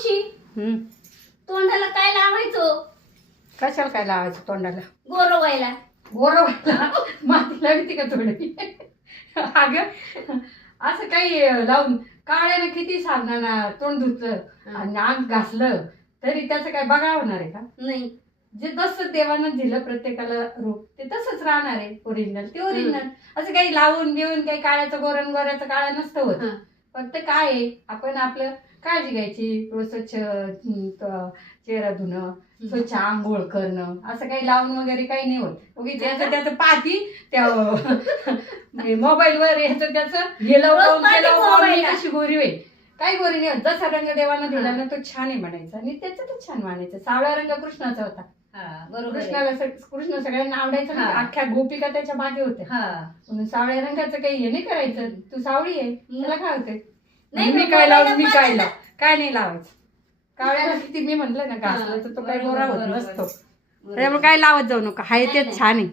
मावशी तोंडाला काय लावायचं? कशाला काय लावायचं तोंडाला? गोरवायला. गोरवाला माती लागते का थोडी? अगं असं काही लावून काळ्यानं किती साबणानं तोंड धुतलं आणि आग घासलं तरी त्याचं काय बघा होणार आहे का? नाही. जे जसं देवानं दिलं प्रत्येकाला रूप ते तसंच राहणार आहे. ओरिजिनल ते ओरिजिनल. असं काही लावून घेऊन काही काळ्याचं गोऱ्याचं काळा नसतं होत. फक्त काय आहे आपण आपलं काळजी घ्यायची. स्वच्छ चेहरा धुणं, स्वच्छ आंघोळ करणं, असं काही लावून वगैरे काही नाही होत. उगीच त्याचं पाहती त्या मोबाईलवर ह्याचं त्याचं हे लावून कशी गोरी होईल. काही गोरी नाही होत. जसा रंग देवानं दिला ना तो छान आहे म्हणायचा आणि त्याचं तर छान म्हणायचं. सावळा रंग कृष्णाचा होता. कृष्ण सगळ्यांना आवडायचं ना. अख्ख्या गोपिका त्याच्या मागे होत्या. म्हणून सावळ्या रंगाचं काही हे नाही करायचं. तू सावळी आहे मला काय होते मी काय लावून मी काय लाव काय नाही लावायचं. कावळ्याला किती मी म्हटलं ना घासलं तर तो काही गोरा होत नसतो. त्यामुळे काय लावत जाऊ नका. हाय तेच छान आहे.